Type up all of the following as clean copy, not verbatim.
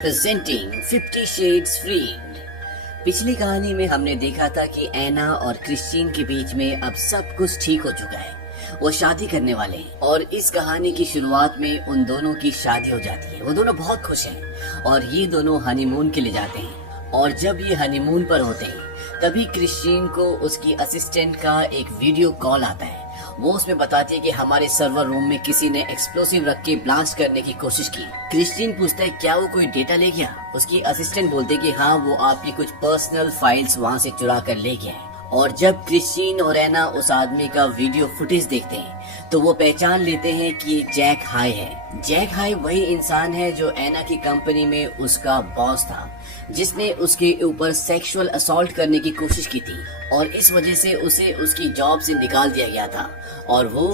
Presenting 50 shades freed. पिछली कहानी में हमने देखा था कि एना और क्रिश्चियन के बीच में अब सब कुछ ठीक हो चुका है। वो शादी करने वाले हैं और इस कहानी की शुरुआत में उन दोनों की शादी हो जाती है। वो दोनों बहुत खुश हैं और ये दोनों हनीमून के लिए जाते हैं। और जब ये हनीमून पर होते हैं तभी क्रिश्चियन को उसकी असिस्टेंट का एक वीडियो कॉल आता है। वो उसमें बताती है कि हमारे सर्वर रूम में किसी ने एक्सप्लोसिव रख के ब्लास्ट करने की कोशिश की। क्रिश्चियन पूछता है क्या वो कोई डेटा ले गया। उसकी असिस्टेंट बोलते कि हाँ, वो आपकी कुछ पर्सनल फाइल्स वहाँ से चुरा कर ले गया है। और जब क्रिश्चियन और एना उस आदमी का वीडियो फुटेज देखते हैं तो वो पहचान लेते हैं कि ये जैक हाई है। जैक हाई वही इंसान है जो एना की कंपनी में उसका बॉस था, जिसने उसके ऊपर सेक्सुअल असॉल्ट करने की कोशिश की थी और इस वजह से उसे उसकी जॉब से निकाल दिया गया था। और वो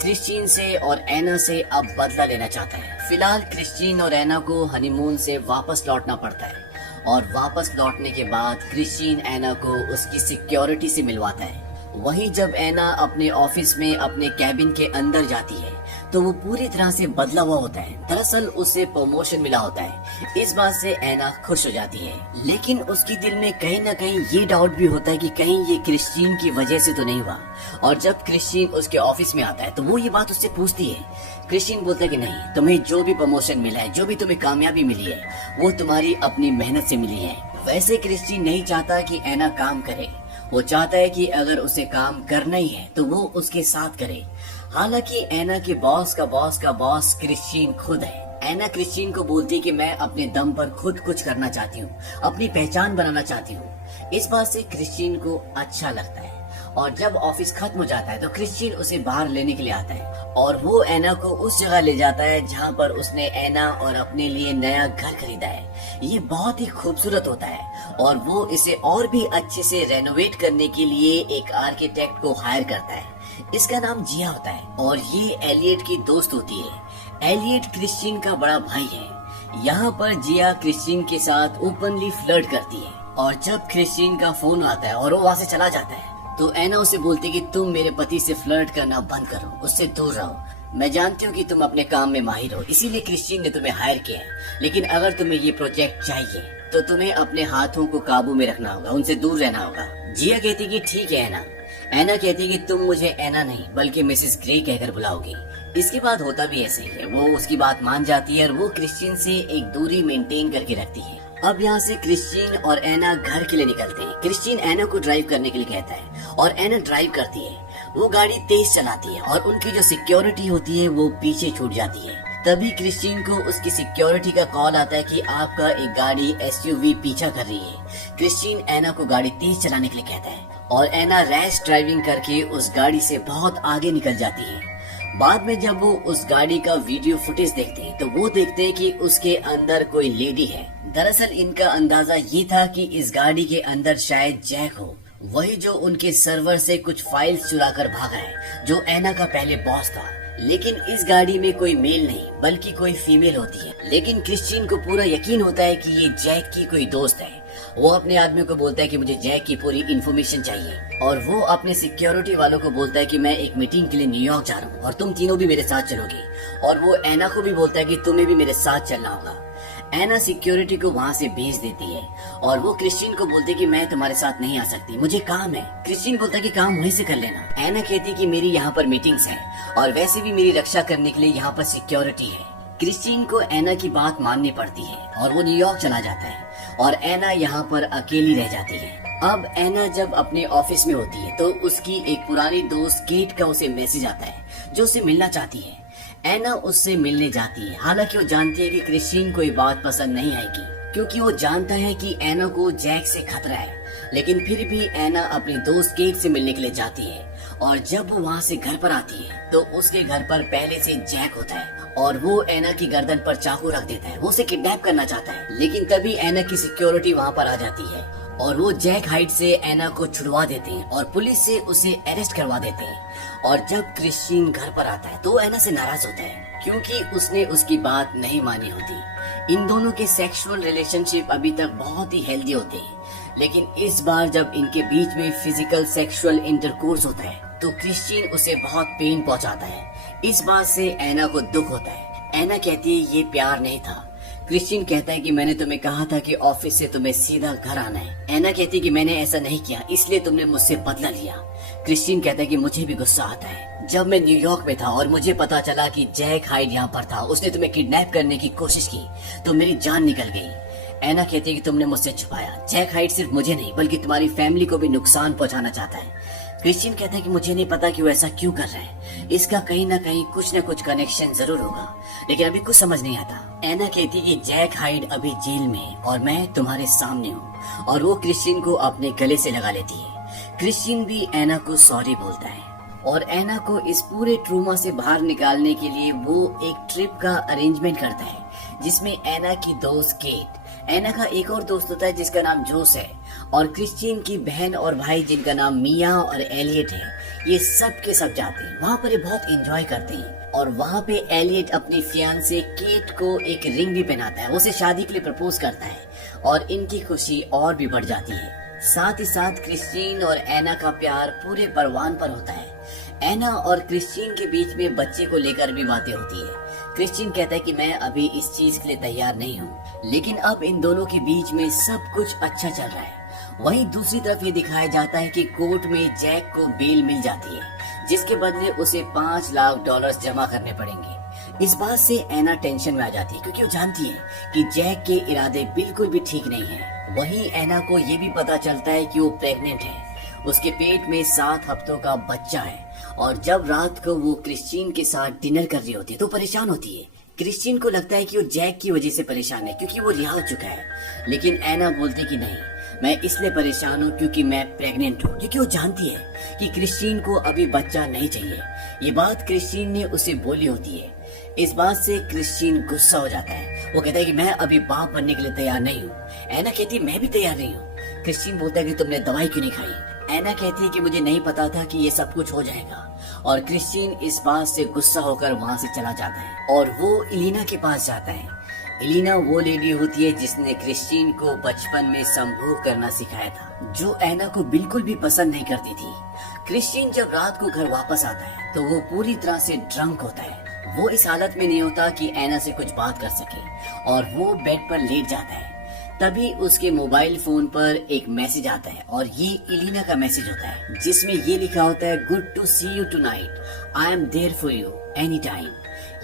क्रिश्चियन से और एना से अब बदला लेना चाहता है। फिलहाल क्रिश्चियन और एना को हनीमून से वापस लौटना पड़ता है और वापस लौटने के बाद क्रिश्चियन एना को उसकी सिक्योरिटी से मिलवाता है। वहीं जब एना अपने ऑफिस में अपने कैबिन के अंदर जाती है तो वो पूरी तरह से बदला हुआ होता है। दरअसल उसे प्रमोशन मिला होता है। इस बात से एना खुश हो जाती है, लेकिन उसकी दिल में कहीं न कहीं ये डाउट भी होता है कि कहीं ये क्रिश्चियन की वजह से तो नहीं हुआ। और जब क्रिश्चियन उसके ऑफिस में आता है तो वो ये बात उससे पूछती है। क्रिश्चियन बोलता है कि नहीं, तुम्हें जो भी प्रमोशन मिला है, जो भी तुम्हें कामयाबी मिली है, वो तुम्हारी अपनी मेहनत से मिली है। वैसे क्रिश्चियन नहीं चाहता कि एना काम करे। वो चाहता है कि अगर उसे काम करना ही है तो वो उसके साथ करे। हालांकि एना के बॉस का बॉस क्रिश्चियन खुद है। एना क्रिश्चियन को बोलती है कि मैं अपने दम पर खुद कुछ करना चाहती हूँ, अपनी पहचान बनाना चाहती हूँ। इस बात से क्रिश्चियन को अच्छा लगता है और जब ऑफिस खत्म हो जाता है तो क्रिश्चियन उसे बाहर लेने के लिए आता है और वो एना को उस जगह ले जाता है जहाँ पर उसने एना और अपने लिए नया घर खरीदा है। ये बहुत ही खूबसूरत होता है और वो इसे और भी अच्छे से रेनोवेट करने के लिए एक आर्किटेक्ट को हायर करता है। इसका नाम जिया होता है और ये एलियट की दोस्त होती है। एलियट क्रिश्चियन का बड़ा भाई है। यहाँ पर जिया क्रिश्चियन के साथ ओपनली फ्लर्ट करती है और जब क्रिश्चियन का फोन आता है और वो वहाँ से चला जाता है तो एना उसे बोलती है कि तुम मेरे पति से फ्लर्ट करना बंद करो, उससे दूर रहो। मैं जानती हूँ कि तुम अपने काम में माहिर हो, इसीलिए क्रिश्चियन ने तुम्हें हायर किया है, लेकिन अगर तुम्हें ये प्रोजेक्ट चाहिए तो तुम्हें अपने हाथों को काबू में रखना होगा, उनसे दूर रहना होगा। जिया कहती कि ठीक है एना। एना कहती कि तुम मुझे एना नहीं बल्कि मिसेस ग्रे कहकर बुलाओगी। इसके बाद होता भी ऐसे ही है। वो उसकी बात मान जाती है और वो क्रिश्चियन से एक दूरी मेंटेन करके रखती है। अब यहाँ से क्रिश्चियन और एना घर के लिए निकलते हैं। क्रिश्चियन एना को ड्राइव करने के लिए कहता है और एना ड्राइव करती है। वो गाड़ी तेज चलाती है और उनकी जो सिक्योरिटी होती है वो पीछे छूट जाती है। तभी क्रिश्चियन को उसकी सिक्योरिटी का कॉल आता है कि आपका एक गाड़ी एसयूवी पीछा कर रही है। क्रिश्चियन एना को गाड़ी तेज चलाने के लिए कहता है और एना रैश ड्राइविंग करके उस गाड़ी से बहुत आगे निकल जाती है। बाद में जब वो उस गाड़ी का वीडियो फुटेज देखते हैं तो वो देखते हैं कि उसके अंदर कोई लेडी है। दरअसल इनका अंदाजा ये था कि इस गाड़ी के अंदर शायद जैक हो, वही जो उनके सर्वर से कुछ फाइल्स चुरा कर भागा है, जो एना का पहले बॉस था। लेकिन इस गाड़ी में कोई मेल नहीं बल्कि कोई फीमेल होती है। लेकिन क्रिश्चियन को पूरा यकीन होता है कि ये जैक की कोई दोस्त है। वो अपने आदमी को बोलता है कि मुझे जैक की पूरी इन्फॉर्मेशन चाहिए और वो अपने सिक्योरिटी वालों को बोलता है कि मैं एक मीटिंग के लिए न्यूयॉर्क जा रहा हूँ और तुम तीनों भी मेरे साथ चलोगे। और वो एना को भी बोलता है कि तुम्हें भी मेरे साथ चलना होगा। एना सिक्योरिटी को वहाँ से भेज देती है और वो क्रिश्चियन को बोलती है कि मैं तुम्हारे साथ नहीं आ सकती, मुझे काम है। क्रिश्चियन बोलता है कि काम वहीं से कर लेना। एना कहती है कि मेरी यहाँ पर मीटिंग्स हैं और वैसे भी मेरी रक्षा करने के लिए यहाँ पर सिक्योरिटी है। क्रिश्चियन को एना की बात माननी पड़ती है और वो न्यूयॉर्क चला जाता है और एना यहाँ पर अकेली रह जाती है। अब एना जब अपने ऑफिस में होती है तो उसकी एक पुरानी दोस्त केट का उसे मैसेज आता है जो उसे मिलना चाहती है। एना उससे मिलने जाती है। हालांकि वो जानती है कि क्रिश्चियन को ये बात पसंद नहीं आएगी क्योंकि वो जानता है कि एना को जैक से खतरा है, लेकिन फिर भी एना अपनी दोस्त केट से मिलने के लिए जाती है। और जब वो वहाँ से घर पर आती है तो उसके घर पर पहले से जैक होता है और वो एना की गर्दन पर चाकू रख देता है। वो उसे किडनैप करना चाहता है, लेकिन तभी एना की सिक्योरिटी वहाँ पर आ जाती है और वो जैक हाइट से एना को छुड़वा देते हैं और पुलिस से उसे अरेस्ट करवा देते हैं। और जब क्रिश्चियन घर पर आता है तो एना से नाराज होता है क्योंकि उसने उसकी बात नहीं मानी होती। इन दोनों के सेक्सुअल रिलेशनशिप अभी तक बहुत ही हेल्दी होते हैं, लेकिन इस बार जब इनके बीच में फिजिकल सेक्सुअल इंटरकोर्स होता है तो क्रिश्चियन उसे बहुत पेन पहुंचाता है। इस बात से एना को दुख होता है। एना कहती है ये प्यार नहीं था। क्रिश्चियन कहता है कि मैंने तुम्हें कहा था कि ऑफिस से तुम्हें सीधा घर आना है। एना कहती है कि मैंने ऐसा नहीं किया, इसलिए तुमने मुझसे बदला लिया। क्रिश्चियन कहता है कि मुझे भी गुस्सा आता है। जब मैं न्यूयॉर्क में था और मुझे पता चला कि जैक हाइड यहाँ पर था, उसने तुम्हें किडनैप करने की कोशिश की तो मेरी जान निकल गई। एना कहती है कि तुमने मुझसे छुपाया। जैक हाइड सिर्फ मुझे नहीं बल्कि तुम्हारी फैमिली को भी नुकसान पहुंचाना चाहता है। क्रिश्चियन कहता है कि मुझे नहीं पता कि वो ऐसा क्यों कर रहा है, इसका कहीं ना कहीं कुछ न कुछ कनेक्शन जरूर होगा, लेकिन अभी कुछ समझ नहीं आता। एना कहती है कि जैक हाइड अभी जेल में है और मैं तुम्हारे सामने हूँ, और वो क्रिश्चियन को अपने गले से लगा लेती है। क्रिश्चियन भी एना को सॉरी बोलता है और एना को इस पूरे ट्रूमा से बाहर निकालने के लिए वो एक ट्रिप का अरेंजमेंट करता है, जिसमें एना की दोस्त केट, एना का एक और दोस्त होता है जिसका नाम जोस है, और क्रिश्चियन की बहन और भाई जिनका नाम मिया और एलियट है। ये सब के सब जाते हैं वहाँ पर, ये बहुत एंजॉय करते हैं। और वहाँ पे एलियट अपनी फियांसे केट को एक रिंग भी पहनाता है, उसे शादी के लिए प्रपोज करता है और इनकी खुशी और भी बढ़ जाती है। साथ ही साथ क्रिश्चियन और एना का प्यार पूरे परवान पर होता है। एना और क्रिश्चियन के बीच में बच्चे को लेकर भी बातें होती है। क्रिश्चियन कहता है कि मैं अभी इस चीज के लिए तैयार नहीं हूँ, लेकिन अब इन दोनों के बीच में सब कुछ अच्छा चल रहा है। वहीं दूसरी तरफ ये दिखाया जाता है कि कोर्ट में जैक को बेल मिल जाती है, जिसके बदले उसे $5 लाख जमा करने पड़ेंगे। इस बात से एना टेंशन में आ जाती है, क्योंकि वो जानती है कि जैक के इरादे बिल्कुल भी ठीक नहीं है। वहीं एना को ये भी पता चलता है कि वो प्रेग्नेंट है, उसके पेट में 7 हफ्तों का बच्चा है। और जब रात को वो क्रिश्चियन के साथ डिनर कर रही होती है तो परेशान होती है। क्रिश्चियन को लगता है कि वो जैक की वजह से परेशान है, क्योंकि वो रिहा हो चुका है, लेकिन एना बोलती कि नहीं, मैं इसलिए परेशान हूँ क्योंकि मैं प्रेग्नेंट हूँ, क्योंकि वो जानती है कि क्रिश्चियन को अभी बच्चा नहीं चाहिए। ये बात क्रिश्चियन ने उसे बोली होती है। इस बात से क्रिश्चियन गुस्सा हो जाता है। वो कहता है कि मैं अभी बाप बनने के लिए तैयार नहीं हूँ। एना कहती है मैं भी तैयार नहीं हूँ। क्रिश्चियन बोलता है कि तुमने दवाई क्यों नहीं खाई। एना कहती है कि मुझे नहीं पता था कि ये सब कुछ हो जाएगा, और क्रिश्चियन इस बात से गुस्सा होकर वहाँ से चला जाता है और वो इलीना के पास जाता है। इलीना वो लेडी होती है जिसने क्रिश्चियन को बचपन में संभोग करना सिखाया था, जो एना को बिल्कुल भी पसंद नहीं करती थी। क्रिश्चियन जब रात को घर वापस आता है तो वो पूरी तरह से ड्रंक होता है। वो इस हालत में नहीं होता कि एना से कुछ बात कर सके, और वो बेड पर लेट जाता है। तभी उसके मोबाइल फोन पर एक मैसेज आता है, और ये इलीना का मैसेज होता है, जिसमें ये लिखा होता है, good to see you tonight, I am there for you any time.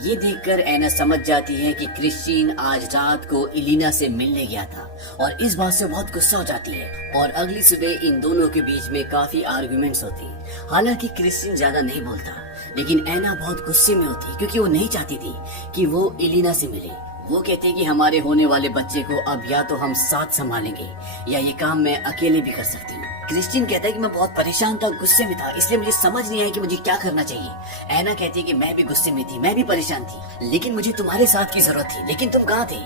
ये देखकर एना समझ जाती है कि क्रिश्चियन आज रात को इलीना से मिलने गया था, और इस बात से बहुत गुस्सा हो जाती है। और अगली सुबह इन दोनों के बीच में काफी आर्गुमेंट्स होती हैं। हालांकि क्रिश्चियन ज्यादा नहीं बोलता, लेकिन एना बहुत गुस्से में होती, क्योंकि वो नहीं चाहती थी कि वो इलीना से मिले। वो कहते हैं कि हमारे होने वाले बच्चे को अब या तो हम साथ संभालेंगे, या ये काम मैं अकेले भी कर सकती हूँ। क्रिश्चियन कहता है कि मैं बहुत परेशान था, गुस्से में था, इसलिए मुझे समझ नहीं आया कि मुझे क्या करना चाहिए। एना कहती है कि मैं भी गुस्से में थी, मैं भी परेशान थी, लेकिन मुझे तुम्हारे साथ की जरूरत थी, लेकिन तुम कहाँ थे।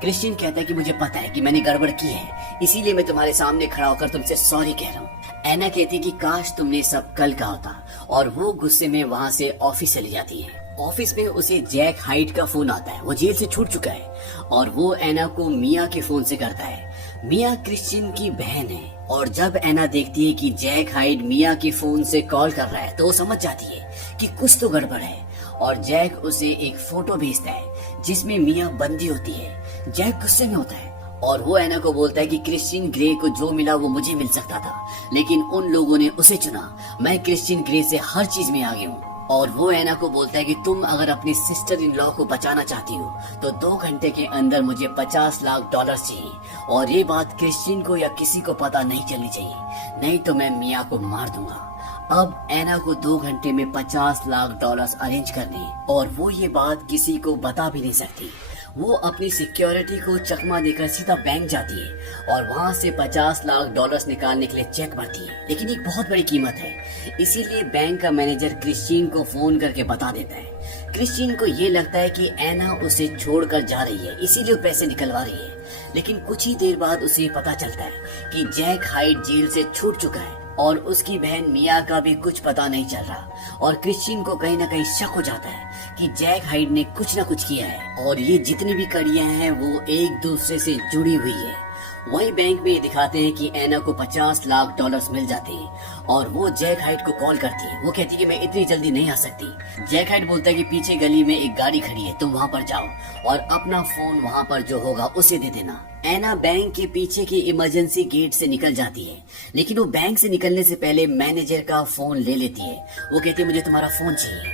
क्रिश्चियन कहता है कि मुझे पता है कि मैंने गड़बड़ की है, इसीलिए मैं तुम्हारे सामने खड़ा होकर तुमसे सॉरी कह रहा हूँ। एना कहती है कि काश तुमने सब कल कहा होता, और वो गुस्से में वहाँ से ऑफिस चली जाती है। ऑफिस में उसे जैक हाइड का फोन आता है। वो जेल से छूट चुका है, और वो एना को मिया के फोन से करता है। मिया क्रिश्चियन की बहन है, और जब एना देखती है कि जैक हाइड मिया के फोन से कॉल कर रहा है तो वो समझ जाती है कि कुछ तो गड़बड़ है, और जैक उसे एक फोटो भेजता है जिसमें मिया बंदी होती है। जैक गुस्से में होता है, और वो एना को बोलता है कि क्रिश्चियन ग्रे को जो मिला वो मुझे मिल सकता था, लेकिन उन लोगों ने उसे चुना। मैं क्रिश्चियन ग्रे से हर चीज में आगे हूँ। और वो एना को बोलता है कि तुम अगर अपनी सिस्टर इन लॉ को बचाना चाहती हो तो 2 घंटे के अंदर मुझे $50 लाख चाहिए, और ये बात क्रिश्चियन को या किसी को पता नहीं चलनी चाहिए, नहीं तो मैं मिया को मार दूंगा। अब एना को 2 घंटे में $50 लाख अरेंज करने, और वो ये बात किसी को बता भी नहीं सकती। वो अपनी सिक्योरिटी को चकमा देकर सीधा बैंक जाती है और वहाँ से $50 लाख निकालने के लिए चेक भरती है, लेकिन एक बहुत बड़ी कीमत है, इसीलिए बैंक का मैनेजर क्रिश्चियन को फोन करके बता देता है। क्रिश्चियन को ये लगता है कि एना उसे छोड़कर जा रही है, इसीलिए पैसे निकलवा रही है, लेकिन कुछ ही देर बाद उसे पता चलता है कि जैक हाइड जेल से छूट चुका है, और उसकी बहन मिया का भी कुछ पता नहीं चल रहा, और क्रिश्चियन को कहीं ना कहीं शक हो जाता है कि जैक हाइड ने कुछ ना कुछ किया है, और ये जितनी भी कड़ियां हैं वो एक दूसरे से जुड़ी हुई है। वही बैंक में ये दिखाते हैं कि एना को $50 लाख मिल जाते हैं, और वो जैक हाइड को कॉल करती है। वो कहती है कि मैं इतनी जल्दी नहीं आ सकती। जैक हाइड बोलता है कि पीछे गली में एक गाड़ी खड़ी है, तुम वहाँ पर जाओ और अपना फोन वहाँ पर जो होगा उसे दे देना। एना बैंक के पीछे के इमरजेंसी गेट से निकल जाती है, लेकिन वो बैंक से निकलने से पहले मैनेजर का फोन ले लेती है। वो कहती है मुझे तुम्हारा फोन चाहिए।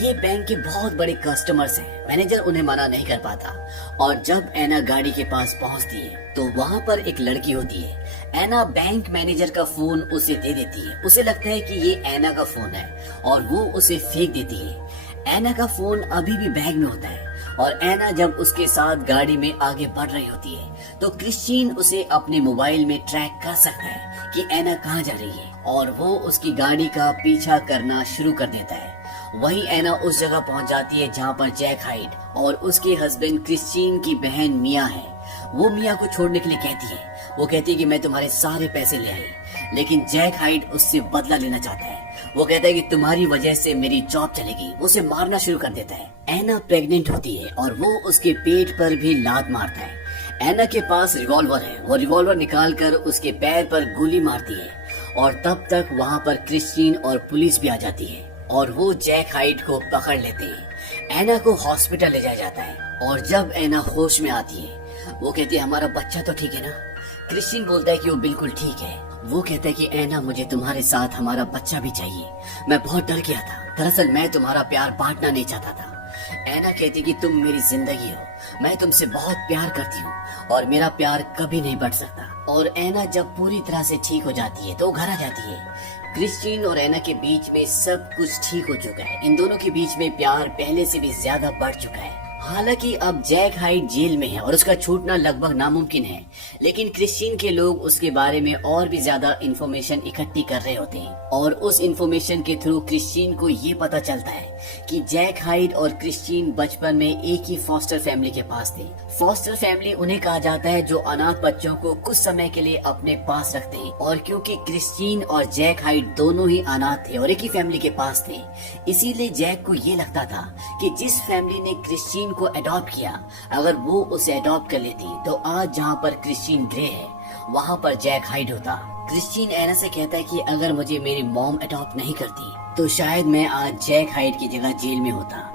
ये बैंक के बहुत बड़े कस्टमर्स हैं। मैनेजर उन्हें मना नहीं कर पाता और जब एना गाड़ी के पास पहुंचती है तो वहाँ पर एक लड़की होती है। एना बैंक मैनेजर का फोन उसे दे देती है। उसे लगता है कि ये एना का फोन है और वो उसे फेंक देती है। एना का फोन अभी भी बैग में होता है और एना जब उसके साथ गाड़ी में आगे बढ़ रही होती है तो क्रिस्टीन उसे अपने मोबाइल में ट्रैक कर सकता है कि एना कहाँ जा रही है और वो उसकी गाड़ी का पीछा करना शुरू कर देता है। वहीं एना उस जगह पहुंच जाती है जहां पर जैक हाइड और उसके हस्बैंड क्रिस्टीन की बहन मिया है। वो मिया को छोड़ने के लिए कहती है। वो कहती है कि मैं तुम्हारे सारे पैसे ले आई, लेकिन जैक हाइड उससे बदला लेना चाहता है। वो कहता है कि तुम्हारी वजह से मेरी जॉब चलेगी। उसे मारना शुरू कर देता है। एना प्रेग्नेंट होती है और वो उसके पेट पर भी लात मारता है। एना के पास रिवॉल्वर है। वो रिवॉल्वर निकाल कर उसके पैर पर गोली मारती है और तब तक वहाँ पर क्रिस्टीन और पुलिस भी आ जाती है और वो जैक हाइड को पकड़ लेते हैं। एना को हॉस्पिटल ले जाया जाता है और जब एना होश में आती है वो कहती है हमारा बच्चा तो ठीक है ना। क्रिस्टीन बोलता है कि वो बिल्कुल ठीक है। वो कहता है कि एना मुझे तुम्हारे साथ हमारा बच्चा भी चाहिए। मैं बहुत डर गया था, दरअसल मैं तुम्हारा प्यार बांटना नहीं चाहता था। एना कहती कि तुम मेरी जिंदगी हो, मैं तुमसे बहुत प्यार करती हूँ और मेरा प्यार कभी नहीं बढ़ सकता। और एना जब पूरी तरह से ठीक हो जाती है तो वो घर आ जाती है। क्रिस्टीन और एना के बीच में सब कुछ ठीक हो चुका है। इन दोनों के बीच में प्यार पहले से भी ज्यादा बढ़ चुका है। हालांकि अब जैक हाइड जेल में है और उसका छूटना लगभग नामुमकिन है, लेकिन क्रिस्टीन के लोग उसके बारे में और भी ज्यादा इंफॉर्मेशन इकट्ठी कर रहे होते हैं और उस इंफॉर्मेशन के थ्रू क्रिस्टीन को ये पता चलता है कि जैक हाइड और क्रिस्टीन बचपन में एक ही फॉस्टर फैमिली के पास थे। फॉस्टर फैमिली उन्हें कहा जाता है जो अनाथ बच्चों को कुछ समय के लिए अपने पास रखते हैं और क्योंकि क्रिस्टीन और जैक हाइड दोनों ही अनाथ थे और एक ही फैमिली के पास थे, इसीलिए जैक को ये लगता था कि जिस फैमिली ने क्रिस्टीन को अडॉप्ट किया, अगर वो उसे अडॉप्ट कर लेती तो आज जहाँ पर क्रिस्टीन ग्रे है वहाँ पर जैक हाइड होता। क्रिस्टीन एना से कहता है कि अगर मुझे मेरी मॉम अडॉप्ट नहीं करती तो शायद मैं आज जैक हाइड की जगह जेल में होता।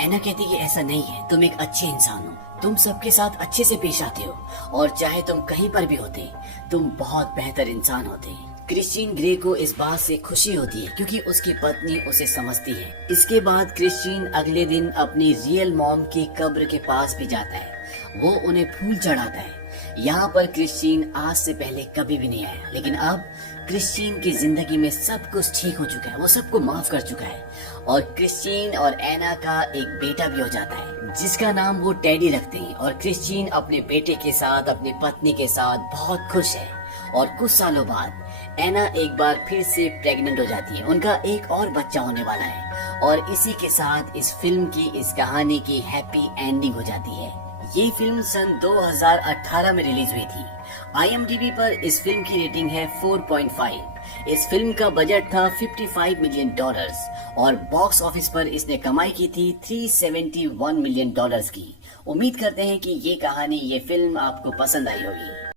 एना कहती कि ऐसा नहीं है, तुम एक अच्छे इंसान हो, तुम सबके साथ अच्छे से पेश आते हो और चाहे तुम कहीं पर भी होते तुम बहुत बेहतर इंसान होते। क्रिस्टीन ग्रे को इस बात से खुशी होती है क्योंकि उसकी पत्नी उसे समझती है। इसके बाद क्रिस्टीन अगले दिन अपनी रियल मॉम की कब्र के पास भी जाता है। वो उन्हें फूल चढ़ाता है। यहाँ पर क्रिस्टीन आज से पहले कभी भी नहीं आया, लेकिन अब क्रिस्टीन की जिंदगी में सब कुछ ठीक हो चुका है। वो सबको माफ कर चुका है और क्रिस्टीन और एना का एक बेटा भी हो जाता है जिसका नाम वो टेडी रखते हैं। और क्रिस्टीन अपने बेटे के साथ, अपनी पत्नी के साथ बहुत खुश है। और कुछ सालों बाद एना एक बार फिर से प्रेग्नेंट हो जाती है। उनका एक और बच्चा होने वाला है और इसी के साथ इस फिल्म की, इस कहानी की हैप्पी एंडिंग हो जाती है। ये फिल्म सन 2018 में रिलीज हुई थी। IMDb पर इस फिल्म की रेटिंग है 4.5। इस फिल्म का बजट था $55 मिलियन और बॉक्स ऑफिस पर इसने कमाई की थी $371 मिलियन की। उम्मीद करते हैं कि ये कहानी, ये फिल्म आपको पसंद आई होगी।